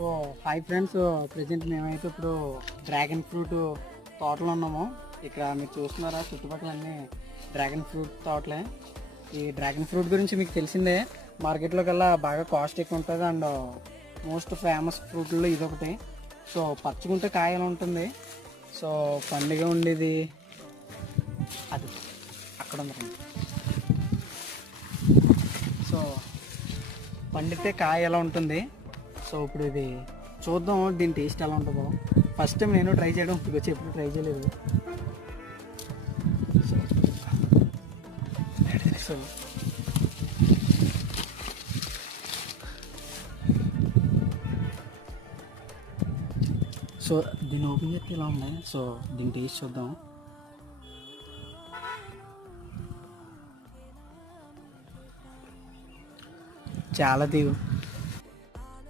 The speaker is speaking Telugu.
సో హాయ్ ఫ్రెండ్స్, ప్రజెంట్ మేమైతే ఇప్పుడు డ్రాగన్ ఫ్రూట్ తోటలో ఉన్నాము. ఇక్కడ మీరు చూస్తున్నారా, చుట్టుపక్కల అన్నీ డ్రాగన్ ఫ్రూట్ తోటలే. ఈ డ్రాగన్ ఫ్రూట్ గురించి మీకు తెలిసిందే, మార్కెట్లో కల్లా బాగా కాస్ట్ ఎక్కువ ఉంటుంది అండ్ మోస్ట్ ఫేమస్ ఫ్రూట్లో ఇదొకటి. సో పచ్చగుంటే కాయలు ఉంటుంది, సో పండుగ ఉండేది అది అక్కడ ఉంది. సో పండితే కాయ ఎలా ఉంటుంది. సో ఇప్పుడు ఇది చూద్దాం, దీని టేస్ట్ ఎలా ఉంటుందో. ఫస్ట్ టైం నేను ట్రై చేయడం, ఇప్పుడు వచ్చి ఎప్పుడు ట్రై చేయలేదు. సో దీన్ని ఓపెన్ చేస్తే ఇలా ఉంది. సో దీని టేస్ట్ చూద్దాం. చాలా